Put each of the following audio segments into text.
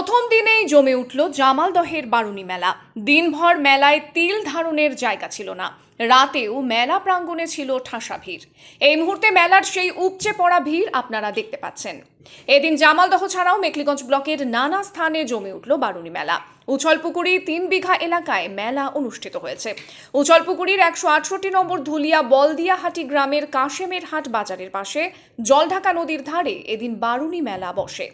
প্রথম দিনেই জমে উঠল জামালদহের বারুনি মেলা। দিনভর মেলায় তিল ধারণের জায়গা ছিল না। রাতেও মেলা প্রাঙ্গণে ছিল ঠাসা ভিড়। এই মুহূর্তে মেলার সেই উপচে পড়া ভিড় আপনারা দেখতে পাচ্ছেন। এদিন জামালদহ ছাড়াও মেখলিগঞ্জ ব্লকের নানা স্থানে জমে উঠল বারুনি মেলা। উছলপুকুরি 3 বিঘা এলাকায় মেলা অনুষ্ঠিত হয়েছে। উছলপুকুরির 168 নম্বর ধুলিয়া বলদিয়াহাটি গ্রামের কাশেমের হাট বাজারের পাশে জলঢাকা নদীর ধারে এদিন বারুনি মেলা বসে।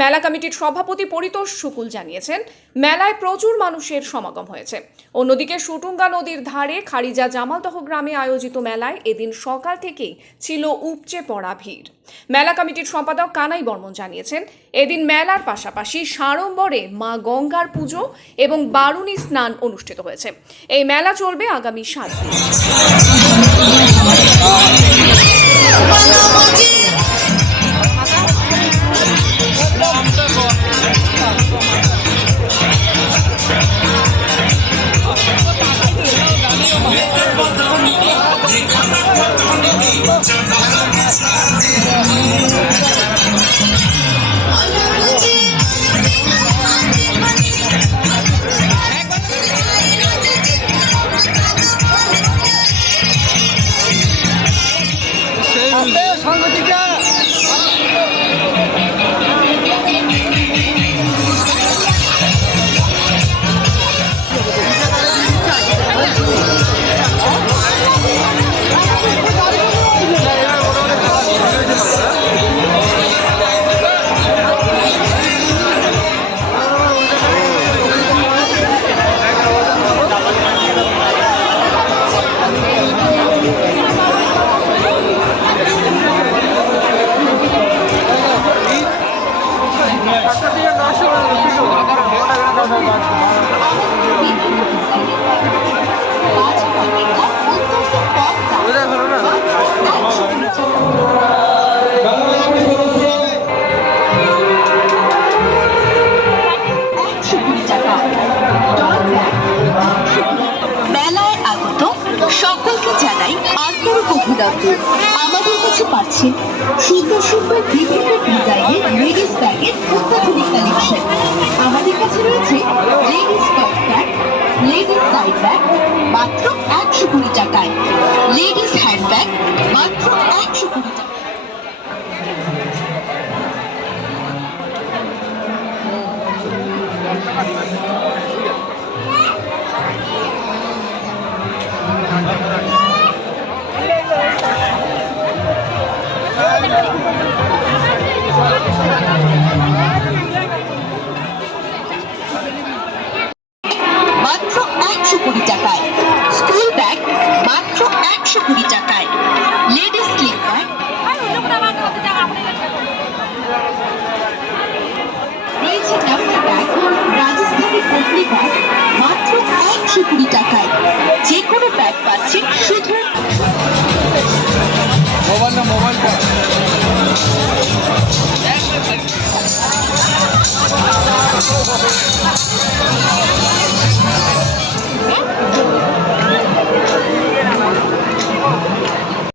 মেলা কমিটির সভাপতি পরিতোষ শুকুল জানিয়েছেন, মেলায় প্রচুর মানুষের সমাগম হয়েছে। অন্যদিকে সুটুঙ্গা নদীর ধারে খারিজা জামালদহ গ্রামে আয়োজিত মেলায় এদিন সকাল থেকেই ছিল উপচে পড়া ভিড়। মেলা কমিটির সম্পাদক কানাই বর্মন জানিয়েছেন, এদিন মেলার পাশাপাশি সাড়ম্বরে মা গঙ্গার পুজো এবং বারুনি স্নান অনুষ্ঠিত হয়েছে। এই মেলা চলবে আগামী 7 দিন। সকলকে জানাই আন্তরিক অভিনন্দন। আমাদের কাছে পাচ্ছেন সুন্দর সুন্দর বিভিন্ন ডিজাইনের লেডিস ব্যাগের অত্যাধুনিক কালেকশন। আমাদের কাছে রয়েছে ladies top bag, ladies side bag মাত্র 120 টাকায়, লেডিস হ্যান্ড ব্যাগ মাত্র 120 টাকায়। মাত্র 120 টাকায়, স্কুল ব্যাগ মাত্র 120 টাকায়, লেডিস স্লিপ ব্যাগ রয়েছে, double bag, Rajasthani potli bag মাত্র 120 টাকায়। যে কোনো ব্যাগ পাচ্ছেন শুধু মোবাইল